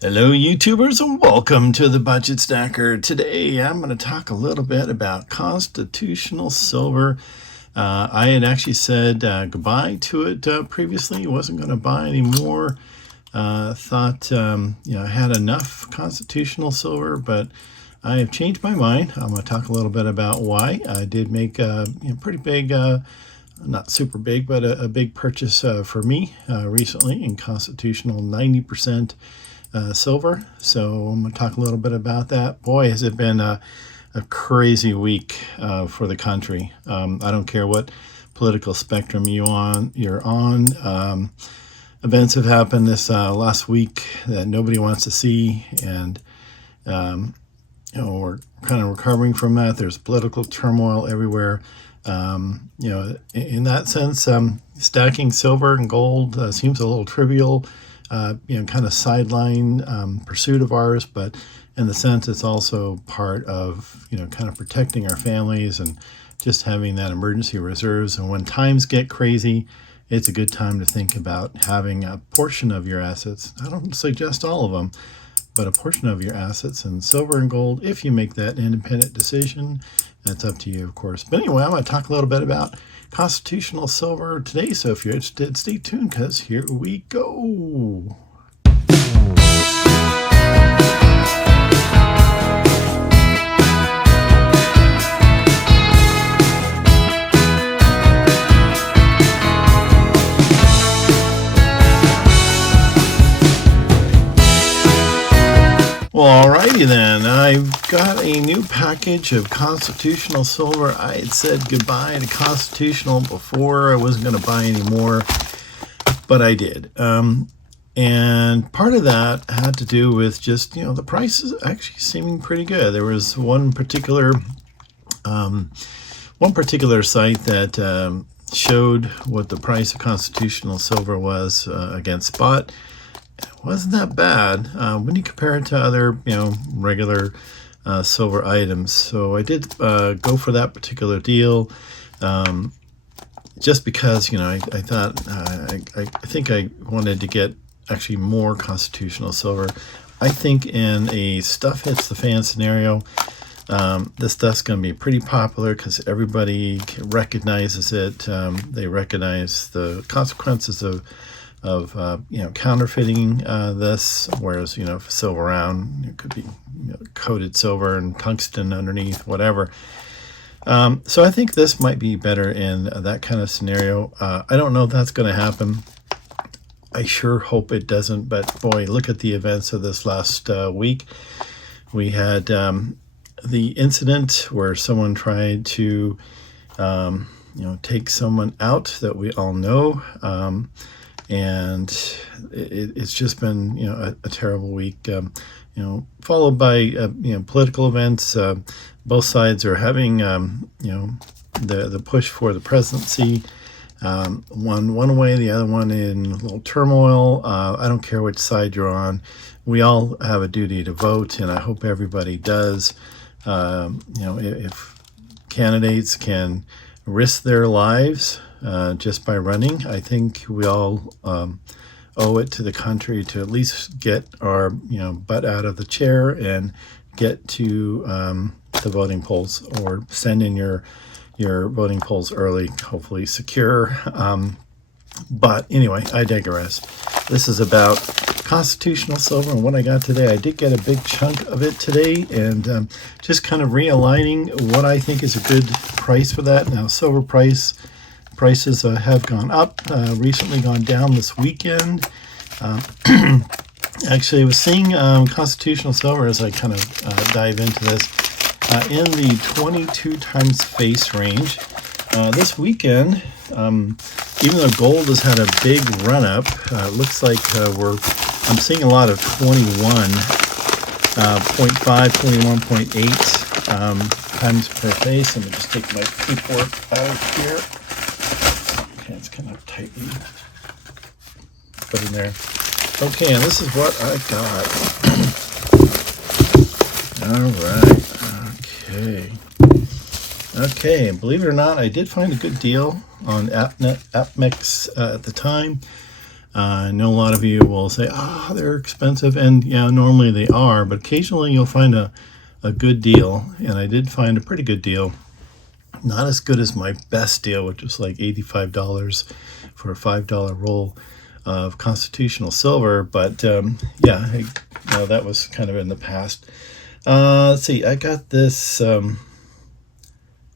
Hello YouTubers and welcome to the Budget Stacker. Today I'm going to talk a little bit about constitutional silver. I had actually said goodbye to it previously. Wasn't going to buy any more. Thought I had enough constitutional silver, but I have changed my mind. I'm going to talk a little bit about why. I did make a pretty big, not super big, but a big purchase for me recently in constitutional 90% silver. So I'm going to talk a little bit about that. Boy, has it been a crazy week for the country. I don't care what political spectrum you're on. Events have happened this last week that nobody wants to see, and we're kind of recovering from that. There's political turmoil everywhere. In that sense, stacking silver and gold seems a little trivial. Kind of sideline pursuit of ours, but in the sense it's also part of, kind of protecting our families and just having that emergency reserves. And when times get crazy, it's a good time to think about having a portion of your assets. I don't suggest all of them, but a portion of your assets in silver and gold. If you make that independent decision, that's up to you, of course. But anyway, I'm going to talk a little bit about constitutional silver today. So if you're interested, stay tuned because here we go. Well, alrighty then. I've got a new package of constitutional silver. I had said goodbye to constitutional before. I wasn't going to buy any more, but I did. And part of that had to do with just, the prices actually seeming pretty good. There was one particular site that showed what the price of constitutional silver was against spot. It wasn't that bad when you compare it to other, regular silver items. So I did go for that particular deal, just because, I thought I think I wanted to get actually more constitutional silver. I think in a stuff hits the fan scenario, this stuff's going to be pretty popular because everybody recognizes it. They recognize the consequences of counterfeiting this, whereas for silver round, it could be coated silver and tungsten underneath, whatever. So I think this might be better in that kind of scenario. I don't know if that's going to happen. I sure hope it doesn't, but boy, look at the events of this last week. We had the incident where someone tried to take someone out that we all know, and it's just been a terrible week, followed by political events. Both sides are having the push for the presidency, one way, the other one in a little turmoil. I don't care which side you're on. We all have a duty to vote, and I hope everybody does. If candidates can risk their lives just by running, I think we all owe it to the country to at least get our butt out of the chair and get to the voting polls, or send in your voting polls early, hopefully secure. But anyway, I digress. This is about constitutional silver and what I got today. I did get a big chunk of it today, and just kind of realigning what I think is a good price for that. Now, silver prices have gone up, recently gone down this weekend. Actually, I was seeing constitutional silver, as I kind of dive into this, in the 22 times face range. This weekend, even though gold has had a big run up, it looks like I'm seeing a lot of 21.5, 21.8 times per face. Let me just take my paperwork out of here. Okay, it's kind of tightly put in there. Okay, and this is what I got. All right. Okay, and believe it or not, I did find a good deal on AppMex at the time. I know a lot of you will say, ah, they're expensive, and yeah, normally they are, but occasionally you'll find a good deal, and I did find a pretty good deal. Not as good as my best deal, which was like $85 for a $5 roll of constitutional silver, but yeah, that was kind of in the past. Let's see, I got this.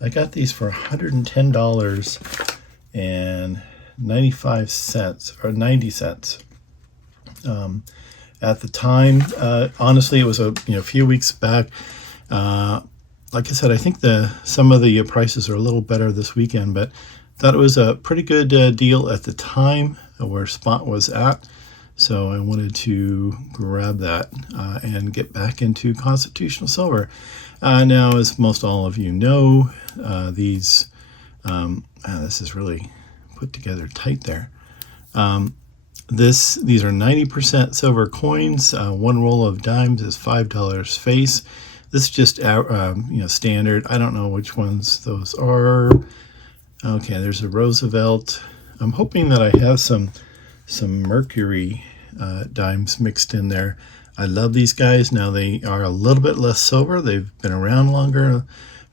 I got these for $110.95 or 90 cents. At the time, honestly, it was a few weeks back. Like I said, I think some of the prices are a little better this weekend, but thought it was a pretty good deal at the time where spot was at. So I wanted to grab that and get back into constitutional silver. Now, as most all of you know, these, this is really put together tight there. These are 90% silver coins. One roll of dimes is $5 face. This is just standard. I don't know which ones those are. Okay, there's a Roosevelt. I'm hoping that I have some Mercury dimes mixed in there. I love these guys. Now they are a little bit less silver. They've been around longer,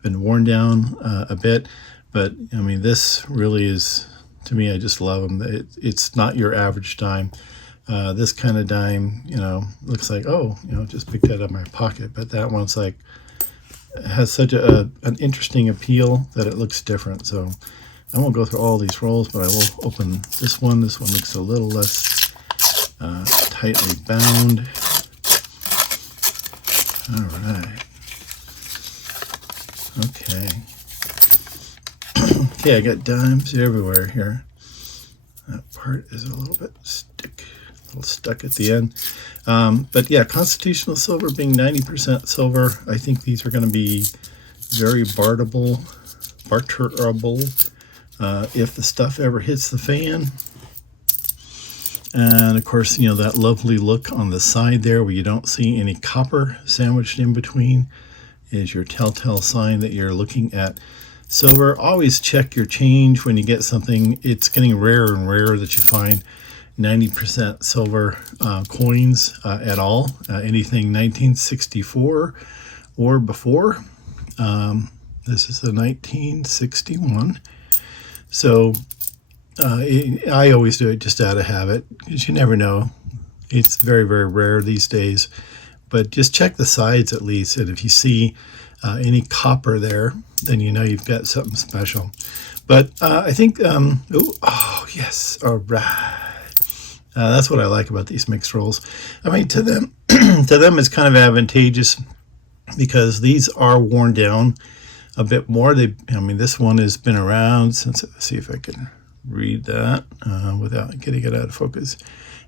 been worn down a bit, but I mean, this really is, to me, I just love them. It's not your average dime. This kind of dime, looks like, oh, just picked that up my pocket, but that one's like, has such an interesting appeal that it looks different. So I won't go through all these rolls, but I will open this one. This one looks a little less tightly bound. All right. Okay. Okay, I got dimes everywhere here. That part is a little bit stuck at the end. But yeah, constitutional silver being 90% silver, I think these are going to be very barterable if the stuff ever hits the fan. And of course, that lovely look on the side there where you don't see any copper sandwiched in between is your telltale sign that you're looking at silver. Always check your change when you get something. It's getting rarer and rarer that you find 90% silver coins at all. Anything 1964 or before. This is the 1961. So I always do it just out of habit because you never know. It's very, very rare these days. But just check the sides at least. And if you see any copper there, then you know you've got something special. But I think, oh, yes, all right. That's what I like about these mixed rolls. I mean, to them, it's kind of advantageous because these are worn down a bit more. This one has been around since, let's see if I can read that without getting it out of focus.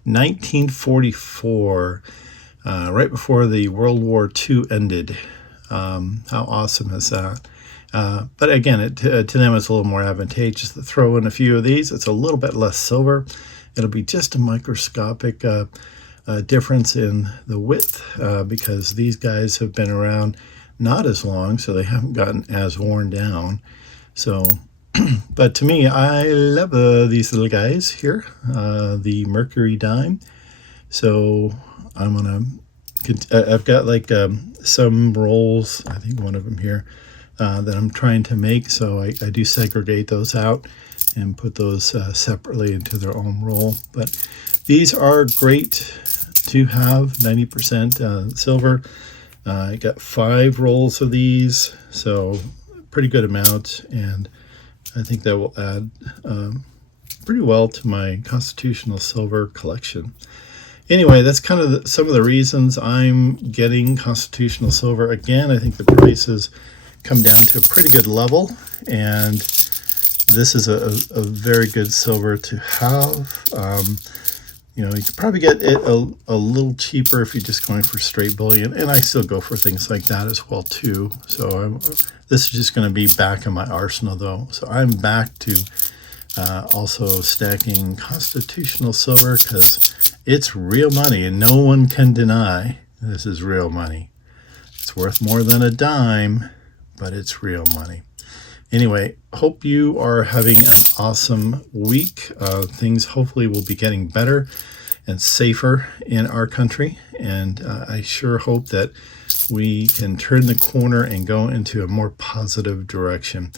1944, right before the World War II ended. How awesome is that? But again, to them, it's a little more advantageous to throw in a few of these. It's a little bit less silver. It'll be just a microscopic difference in the width because these guys have been around not as long, so they haven't gotten as worn down. So, but to me, I love these little guys here, the Mercury dime. So I'm gonna, I've got like some rolls, I think one of them here, that I'm trying to make. So I do segregate those out and put those separately into their own roll. But these are great to have, 90% silver. I got 5 rolls of these, so pretty good amount, and I think that will add pretty well to my constitutional silver collection. Anyway, that's kind of some of the reasons I'm getting constitutional silver. Again, I think the prices come down to a pretty good level, and this is a very good silver to have. You could probably get it a little cheaper if you're just going for straight bullion, and I still go for things like that as well too. So this is just going to be back in my arsenal though. So I'm back to also stacking constitutional silver because it's real money, and no one can deny this is real money. It's worth more than a dime, but it's real money. Anyway, hope you are having an awesome week. Things hopefully will be getting better and safer in our country. And I sure hope that we can turn the corner and go into a more positive direction.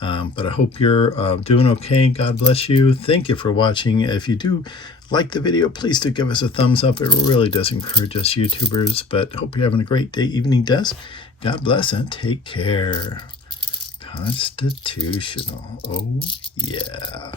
But I hope you're doing okay. God bless you. Thank you for watching. If you do like the video, please do give us a thumbs up. It really does encourage us YouTubers. But hope you're having a great day, evening, Des. God bless and take care. Constitutional. Oh, yeah.